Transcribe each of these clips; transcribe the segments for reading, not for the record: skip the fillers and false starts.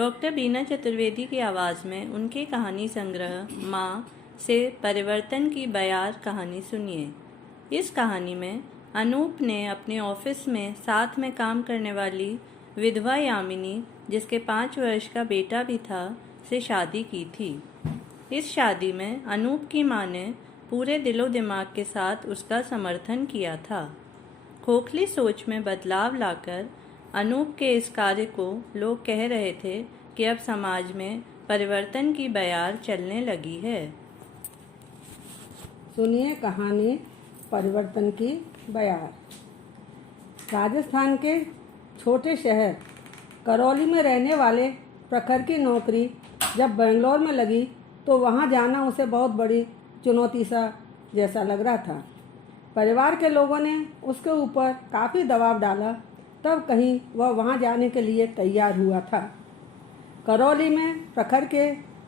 Doctor बीना चतुर्वेदी की आवाज़ में उनकी कहानी संग्रह माँ से परिवर्तन की बयार कहानी सुनिए। इस कहानी में अनूप ने अपने ऑफिस में साथ में काम करने वाली विधवा यामिनी, जिसके 5 वर्ष का बेटा भी था, से शादी की थी। इस शादी में अनूप की माँ ने पूरे दिलो दिमाग के साथ उसका समर्थन किया था। खोखली सोच में बदलाव लाकर अनूप के इस कार्य को लोग कह रहे थे कि अब समाज में परिवर्तन की बयार चलने लगी है। सुनिए कहानी परिवर्तन की बयार। राजस्थान के छोटे शहर करौली में रहने वाले प्रखर की नौकरी जब बेंगलोर में लगी तो वहाँ जाना उसे बहुत बड़ी चुनौती सा जैसा लग रहा था। परिवार के लोगों ने उसके ऊपर काफ़ी दबाव डाला, तब कहीं वह वहाँ जाने के लिए तैयार हुआ था। करौली में प्रखर के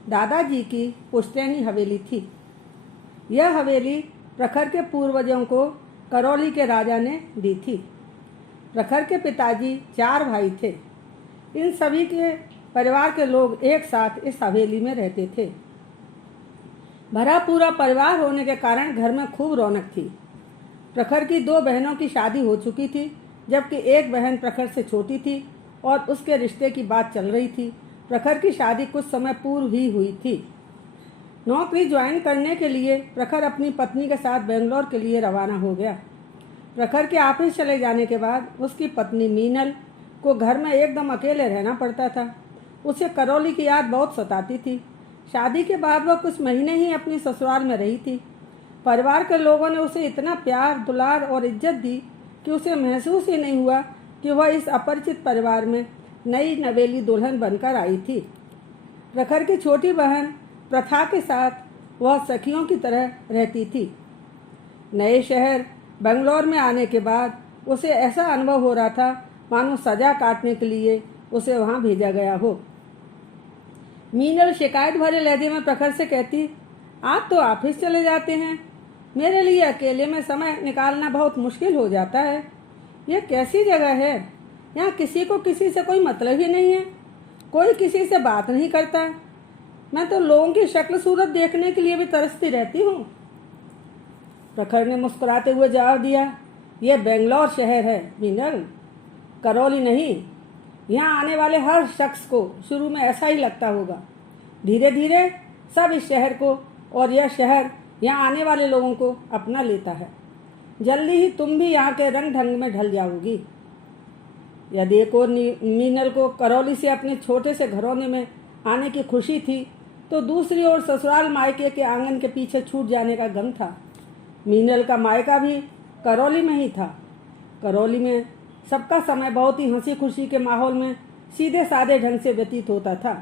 दादाजी की पुश्तैनी हवेली थी। यह हवेली प्रखर के पूर्वजों को करौली के राजा ने दी थी। प्रखर के पिताजी 4 भाई थे। इन सभी के परिवार के लोग एक साथ इस हवेली में रहते थे। भरा पूरा परिवार होने के कारण घर में खूब रौनक थी। प्रखर की 2 बहनों की शादी हो चुकी थी, जबकि एक बहन प्रखर से छोटी थी और उसके रिश्ते की बात चल रही थी। प्रखर की शादी कुछ समय पूर्व ही हुई थी। नौकरी ज्वाइन करने के लिए प्रखर अपनी पत्नी के साथ बेंगलोर के लिए रवाना हो गया। प्रखर के ऑफिस चले जाने के बाद उसकी पत्नी मीनल को घर में एकदम अकेले रहना पड़ता था। उसे करौली की याद बहुत सताती थी। शादी के बाद वह कुछ महीने ही अपनी ससुराल में रही थी। परिवार के लोगों ने उसे इतना प्यार, दुलार और इज्जत दी कि उसे महसूस ही नहीं हुआ कि वह इस अपरिचित परिवार में नई नवेली दुल्हन बनकर आई थी। प्रखर की छोटी बहन प्रथा के साथ वह सखियों की तरह रहती थी। नए शहर बेंगलोर में आने के बाद उसे ऐसा अनुभव हो रहा था मानो सजा काटने के लिए उसे वहाँ भेजा गया हो। मीनल शिकायत भरे लहजे में प्रखर से कहती, आप तो ऑफिस चले जाते हैं, मेरे लिए अकेले में समय निकालना बहुत मुश्किल हो जाता है। यह कैसी जगह है? यहाँ किसी को किसी से कोई मतलब ही नहीं है, कोई किसी से बात नहीं करता। मैं तो लोगों की शक्ल सूरत देखने के लिए भी तरसती रहती हूँ। प्रखर ने मुस्कुराते हुए जवाब दिया, यह बेंगलोर शहर है मीनल, करौली नहीं। यहाँ आने वाले हर शख्स को शुरू में ऐसा ही लगता होगा। धीरे धीरे सब इस शहर को और यह शहर यहाँ आने वाले लोगों को अपना लेता है। जल्दी ही तुम भी यहाँ के रंग ढंग में ढल जाओगी। यदि एक और मीनल को करौली से अपने छोटे से घरौने में आने की खुशी थी, तो दूसरी ओर ससुराल मायके के आंगन के पीछे छूट जाने का गम था। मीनल का मायका भी करौली में ही था। करौली में सबका समय बहुत ही हंसी खुशी के माहौल में सीधे साधे ढंग से व्यतीत होता था।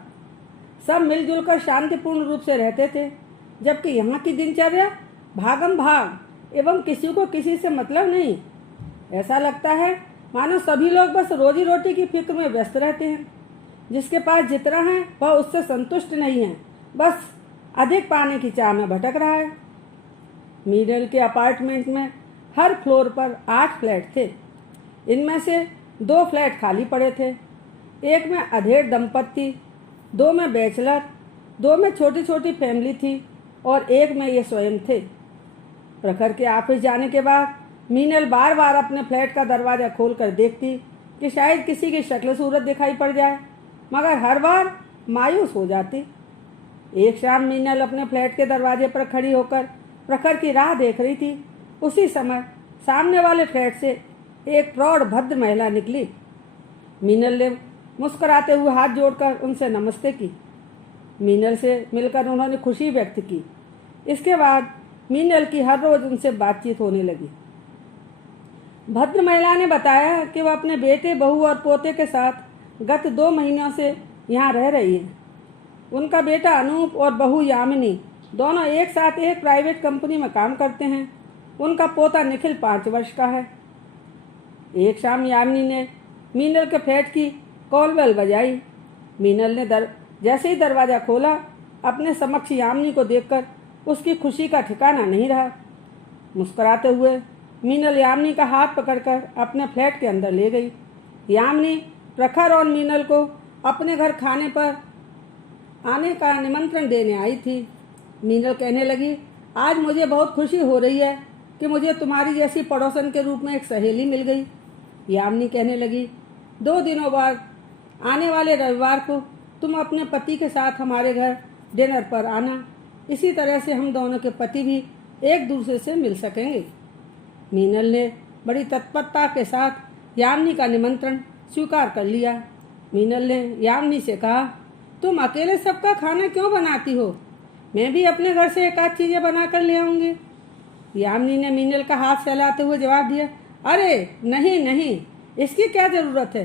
सब मिलजुल कर शांतिपूर्ण रूप से रहते थे, जबकि यहाँ की दिनचर्या भागम भाग एवं किसी को किसी से मतलब नहीं। ऐसा लगता है मानो सभी लोग बस रोजी रोटी की फिक्र में व्यस्त रहते हैं। जिसके पास जितना है वह उससे संतुष्ट नहीं है, बस अधिक पाने की चाह में भटक रहा है। मीनल के अपार्टमेंट में हर फ्लोर पर 8 फ्लैट थे। इनमें से 2 फ्लैट खाली पड़े थे। एक में अधेड़ दंपत्ति, 2 में बैचलर, 2 में छोटी छोटी फैमिली थी और एक में ये स्वयं थे। प्रखर के ऑफिस जाने के बाद मीनल बार बार अपने फ्लैट का दरवाज़ा खोल कर देखती कि शायद किसी की शक्ल सूरत दिखाई पड़ जाए, मगर हर बार मायूस हो जाती। एक शाम मीनल अपने फ्लैट के दरवाजे पर खड़ी होकर प्रखर की राह देख रही थी। उसी समय सामने वाले फ्लैट से एक प्रौढ़ भद्र महिला निकली। मीनल ने मुस्कुराते हुए हाथ जोड़कर उनसे नमस्ते की। मीनल से मिलकर उन्होंने खुशी व्यक्त की। इसके बाद मीनल की हर रोज उनसे बातचीत होने लगी। भद्र महिला ने बताया कि वह अपने बेटे, बहू और पोते के साथ गत 2 महीनों से यहाँ रह रही है। उनका बेटा अनूप और बहू यामिनी दोनों एक साथ एक प्राइवेट कंपनी में काम करते हैं। उनका पोता निखिल 5 वर्ष का है। एक शाम यामिनी ने मीनल के फ्लैट की कॉल बेल बजाई। मीनल ने जैसे ही दरवाज़ा खोला, अपने समक्ष यामिनी को देखकर उसकी खुशी का ठिकाना नहीं रहा। मुस्कुराते हुए मीनल यामिनी का हाथ पकड़कर अपने फ्लैट के अंदर ले गई। यामिनी प्रखर और मीनल को अपने घर खाने पर आने का निमंत्रण देने आई थी। मीनल कहने लगी, आज मुझे बहुत खुशी हो रही है कि मुझे तुम्हारी जैसी पड़ोसन के रूप में एक सहेली मिल गई। यामिनी कहने लगी, 2 दिनों बाद आने वाले रविवार को तुम अपने पति के साथ हमारे घर डिनर पर आना। इसी तरह से हम दोनों के पति भी एक दूसरे से मिल सकेंगे। मीनल ने बड़ी तत्परता के साथ यामिनी का निमंत्रण स्वीकार कर लिया। मीनल ने यामिनी से कहा, तुम अकेले सबका खाना क्यों बनाती हो? मैं भी अपने घर से एक आध चीज़ें बना कर ले आऊँगी। यामिनी ने मीनल का हाथ फैलाते हुए जवाब दिया, अरे नहीं नहीं, इसकी क्या ज़रूरत है?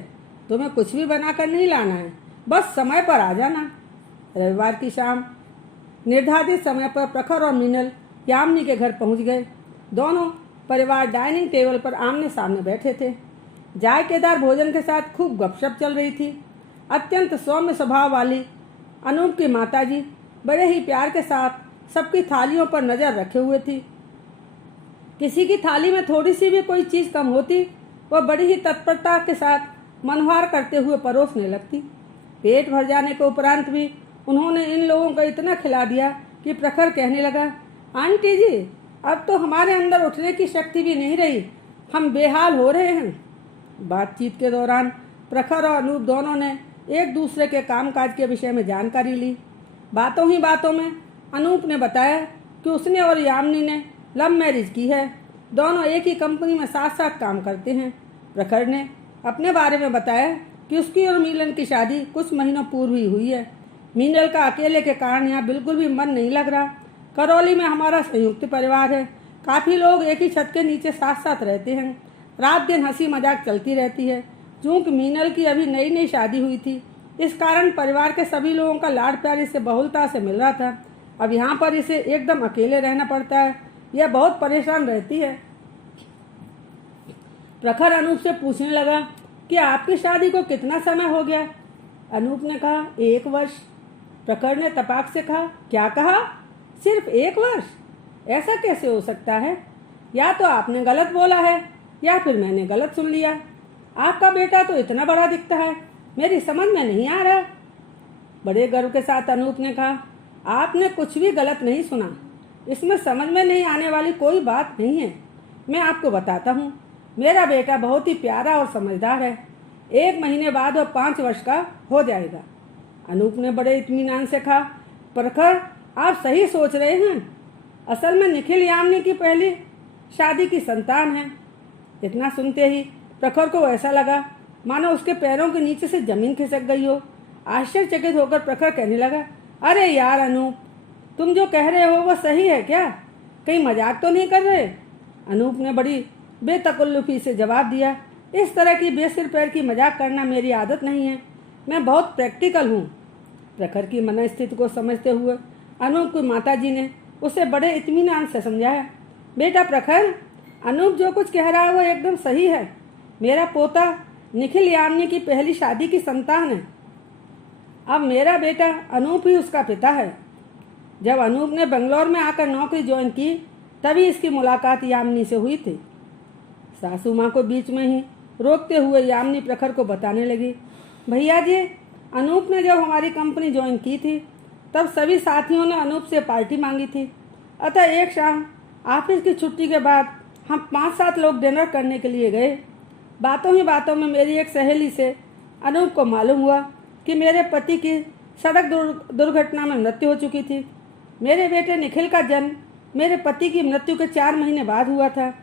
तुम्हें कुछ भी बनाकर नहीं लाना है, बस समय पर आ जाना। रविवार की शाम निर्धारित समय पर प्रखर और मीनल यामिनी के घर पहुंच गए। दोनों परिवार डाइनिंग टेबल पर आमने सामने बैठे थे। जायकेदार भोजन के साथ खूब गपशप चल रही थी। अत्यंत सौम्य स्वभाव वाली अनूप की माताजी बड़े ही प्यार के साथ सबकी थालियों पर नज़र रखे हुए थी। किसी की थाली में थोड़ी सी भी कोई चीज़ कम होती, वह बड़ी ही तत्परता के साथ मनोहार करते हुए परोसने लगती। पेट भर जाने के उपरांत भी उन्होंने इन लोगों को इतना खिला दिया कि प्रखर कहने लगा, आंटी जी, अब तो हमारे अंदर उठने की शक्ति भी नहीं रही, हम बेहाल हो रहे हैं। बातचीत के दौरान प्रखर और अनूप दोनों ने एक दूसरे के कामकाज के विषय में जानकारी ली। बातों ही बातों में अनूप ने बताया कि उसने और यामिनी ने लव मैरिज की है। दोनों एक ही कंपनी में साथ साथ काम करते हैं। प्रखर ने अपने बारे में बताया कि उसकी और मीनल की शादी कुछ महीनों पूर्व ही हुई है। मीनल का अकेले के कारण यहाँ बिल्कुल भी मन नहीं लग रहा। करौली में हमारा संयुक्त परिवार है, काफ़ी लोग एक ही छत के नीचे साथ साथ रहते हैं। रात दिन हंसी मजाक चलती रहती है। चूँकि मीनल की अभी नई नई शादी हुई थी, इस कारण परिवार के सभी लोगों का लाड़ प्यार इसे बहुलता से मिल रहा था। अब यहाँ पर इसे एकदम अकेले रहना पड़ता है, यह बहुत परेशान रहती है। प्रखर अनूप से पूछने लगा कि आपकी शादी को कितना समय हो गया? अनूप ने कहा, 1 वर्ष। प्रखर ने तपाक से कहा, क्या कहा? सिर्फ 1 वर्ष? ऐसा कैसे हो सकता है? या तो आपने गलत बोला है या फिर मैंने गलत सुन लिया। आपका बेटा तो इतना बड़ा दिखता है, मेरी समझ में नहीं आ रहा। बड़े गर्व के साथ अनूप ने कहा, आपने कुछ भी गलत नहीं सुना, इसमें समझ में नहीं आने वाली कोई बात नहीं है। मैं आपको बताता हूँ, मेरा बेटा बहुत ही प्यारा और समझदार है। 1 महीने बाद वह 5 वर्ष का हो जाएगा। अनूप ने बड़े इत्मीनान से कहा, प्रखर, आप सही सोच रहे हैं। असल में निखिल यामिनी की पहली शादी की संतान है। इतना सुनते ही प्रखर को ऐसा लगा मानो उसके पैरों के नीचे से जमीन खिसक गई हो। आश्चर्यचकित होकर प्रखर कहने लगा, अरे यार अनूप, तुम जो कह रहे हो वह सही है क्या? कहीं मजाक तो नहीं कर रहे? अनूप ने बड़ी बेतकल्लुफी से जवाब दिया, इस तरह की बेसिर पैर की मजाक करना मेरी आदत नहीं है, मैं बहुत प्रैक्टिकल हूँ। प्रखर की मनस्थिति को समझते हुए अनूप की माताजी ने उसे बड़े इत्मीनान से समझाया, बेटा प्रखर, अनूप जो कुछ कह रहा है वो एकदम सही है। मेरा पोता निखिल यामिनी की पहली शादी की संतान है। अब मेरा बेटा अनूप ही उसका पिता है। जब अनूप ने बंगलौर में आकर नौकरी ज्वाइन की, तभी इसकी मुलाकात यामिनी से हुई थी। सासू माँ को बीच में ही रोकते हुए यामिनी प्रखर को बताने लगी, भैया जी, अनूप ने जब हमारी कंपनी ज्वाइन की थी, तब सभी साथियों ने अनूप से पार्टी मांगी थी। अतः एक शाम ऑफिस की छुट्टी के बाद हम 5-7 लोग डिनर करने के लिए गए। बातों ही बातों में मेरी एक सहेली से अनूप को मालूम हुआ कि मेरे पति की सड़क दुर्घटना में मृत्यु हो चुकी थी। मेरे बेटे निखिल का जन्म मेरे पति की मृत्यु के 4 महीने बाद हुआ था।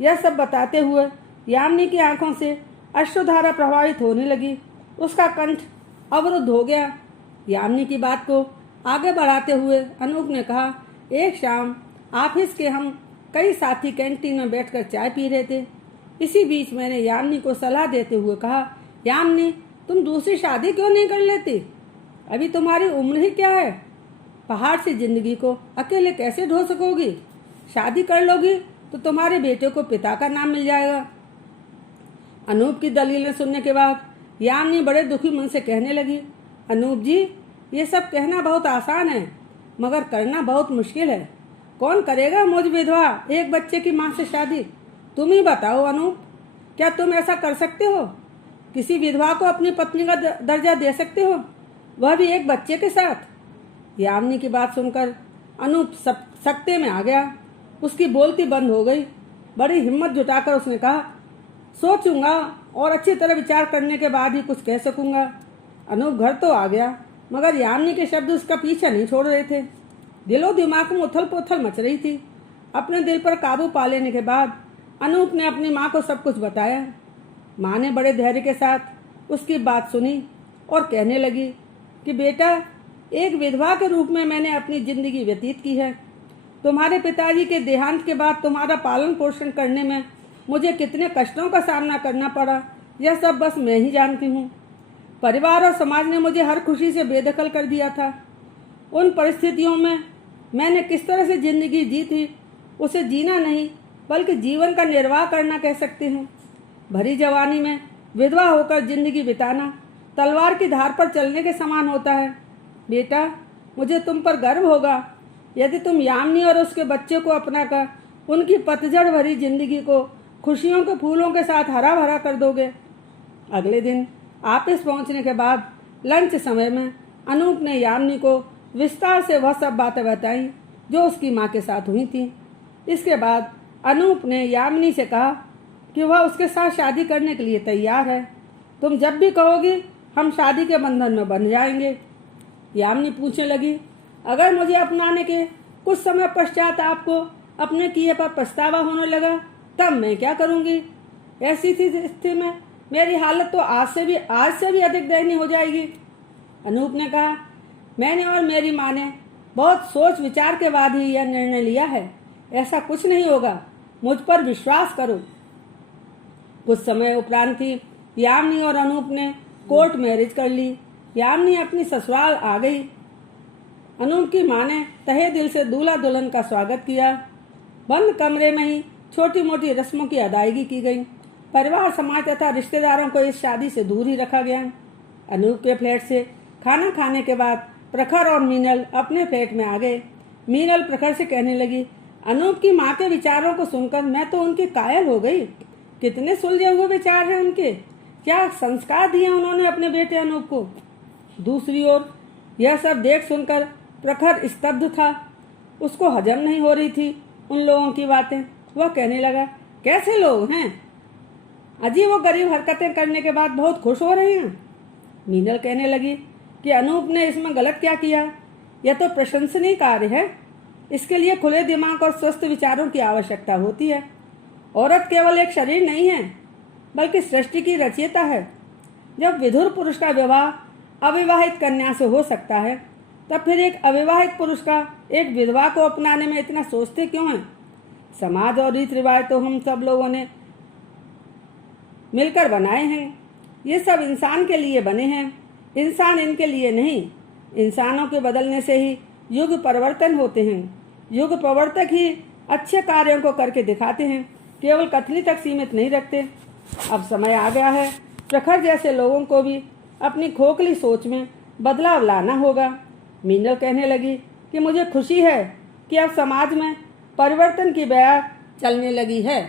यह सब बताते हुए यामिनी की आंखों से अश्रुधारा प्रभावित होने लगी। उसका कंठ अवरुद्ध हो गया। यामिनी की बात को आगे बढ़ाते हुए अनूप ने कहा, एक शाम ऑफिस के हम कई साथी कैंटीन में बैठकर चाय पी रहे थे। इसी बीच मैंने यामिनी को सलाह देते हुए कहा, यामिनी, तुम दूसरी शादी क्यों नहीं कर लेती? अभी तुम्हारी उम्र ही क्या है? पहाड़ से जिंदगी को अकेले कैसे ढो सकोगी? शादी कर लोगी तो तुम्हारे बेटे को पिता का नाम मिल जाएगा। अनूप की दलीलें सुनने के बाद यामिनी बड़े दुखी मन से कहने लगी, अनूप जी, ये सब कहना बहुत आसान है, मगर करना बहुत मुश्किल है। कौन करेगा मुझ विधवा एक बच्चे की माँ से शादी? तुम ही बताओ अनूप, क्या तुम ऐसा कर सकते हो? किसी विधवा को अपनी पत्नी का दर्जा दे सकते हो, वह भी एक बच्चे के साथ। यामिनी की बात सुनकर अनूप सकते में आ गया। उसकी बोलती बंद हो गई। बड़ी हिम्मत जुटाकर उसने कहा, सोचूंगा और अच्छी तरह विचार करने के बाद ही कुछ कह सकूंगा। अनूप घर तो आ गया, मगर यामिनी के शब्द उसका पीछा नहीं छोड़ रहे थे। दिलो दिमाग में उथल पुथल मच रही थी। अपने दिल पर काबू पा लेने के बाद अनूप ने अपनी माँ को सब कुछ बताया। माँ ने बड़े धैर्य के साथ उसकी बात सुनी और कहने लगी कि बेटा, एक विधवा के रूप में मैंने अपनी जिंदगी व्यतीत की है। तुम्हारे पिताजी के देहांत के बाद तुम्हारा पालन पोषण करने में मुझे कितने कष्टों का सामना करना पड़ा, यह सब बस मैं ही जानती हूँ। परिवार और समाज ने मुझे हर खुशी से बेदखल कर दिया था। उन परिस्थितियों में मैंने किस तरह से जिंदगी जी थी, उसे जीना नहीं बल्कि जीवन का निर्वाह करना कह सकते हैं। भरी जवानी में विधवा होकर जिंदगी बिताना तलवार की धार पर चलने के समान होता है। बेटा, मुझे तुम पर गर्व होगा यदि तुम यामिनी और उसके बच्चे को अपनाकर उनकी पतझड़ भरी जिंदगी को खुशियों के फूलों के साथ हरा भरा कर दोगे। अगले दिन ऑफिस पहुंचने के बाद लंच समय में अनूप ने यामिनी को विस्तार से वह सब बातें बताई जो उसकी माँ के साथ हुई थी। इसके बाद अनूप ने यामिनी से कहा कि वह उसके साथ शादी करने के लिए तैयार है। तुम जब भी कहोगी हम शादी के बंधन में बंध जाएंगे। यामिनी पूछने लगी, अगर मुझे अपनाने के कुछ समय पश्चात आपको अपने किए पर पछतावा होने लगा तब मैं क्या करूंगी? ऐसी स्थिति में मेरी हालत तो आज से भी अधिक दयनीय हो जाएगी। अनूप ने कहा, मैंने और मेरी माँ ने बहुत सोच विचार के बाद ही यह निर्णय लिया है। ऐसा कुछ नहीं होगा, मुझ पर विश्वास करो। कुछ समय उपरांत ही यामिनी और अनूप ने कोर्ट मैरिज कर ली। यामिनी अपनी ससुराल आ गई। अनूप की माँ ने तहे दिल से दूल्हा दुल्हन का स्वागत किया। बंद कमरे में ही छोटी मोटी रस्मों की अदायगी की गई। परिवार, समाज तथा रिश्तेदारों को इस शादी से दूर ही रखा गया। अनूप के फ्लैट से खाना खाने के बाद प्रखर और मीनल अपने फ्लैट में आ गए। मीनल प्रखर से कहने लगी, अनूप की माँ के विचारों को सुनकर मैं तो उनकी कायल हो गई। कितने सुलझे हुए विचार हैं उनके। क्या संस्कार दिए उन्होंने अपने बेटे अनूप को। दूसरी ओर यह सब देख सुनकर प्रखर स्तब्ध था। उसको हजम नहीं हो रही थी उन लोगों की बातें। वह कहने लगा, कैसे लोग हैं, अजीब व गरीब हरकतें करने के बाद बहुत खुश हो रहे हैं। मीनल कहने लगी कि अनूप ने इसमें गलत क्या किया। यह तो प्रशंसनीय कार्य है। इसके लिए खुले दिमाग और स्वस्थ विचारों की आवश्यकता होती है। औरत केवल एक शरीर नहीं है बल्कि सृष्टि की रचयिता है। जब विधुर पुरुष का विवाह अविवाहित कन्या से हो सकता है तब फिर एक अविवाहित पुरुष का एक विधवा को अपनाने में इतना सोचते क्यों हैं? समाज और रीति रिवाज तो हम सब लोगों ने मिलकर बनाए हैं। ये सब इंसान के लिए बने हैं, इंसान इनके लिए नहीं। इंसानों के बदलने से ही युग परिवर्तन होते हैं। युग प्रवर्तक ही अच्छे कार्यों को करके दिखाते हैं, केवल कथनी तक सीमित नहीं रखते। अब समय आ गया है प्रखर जैसे लोगों को भी अपनी खोखली सोच में बदलाव लाना होगा। मीनल कहने लगी कि मुझे खुशी है कि अब समाज में परिवर्तन की बयार चलने लगी है।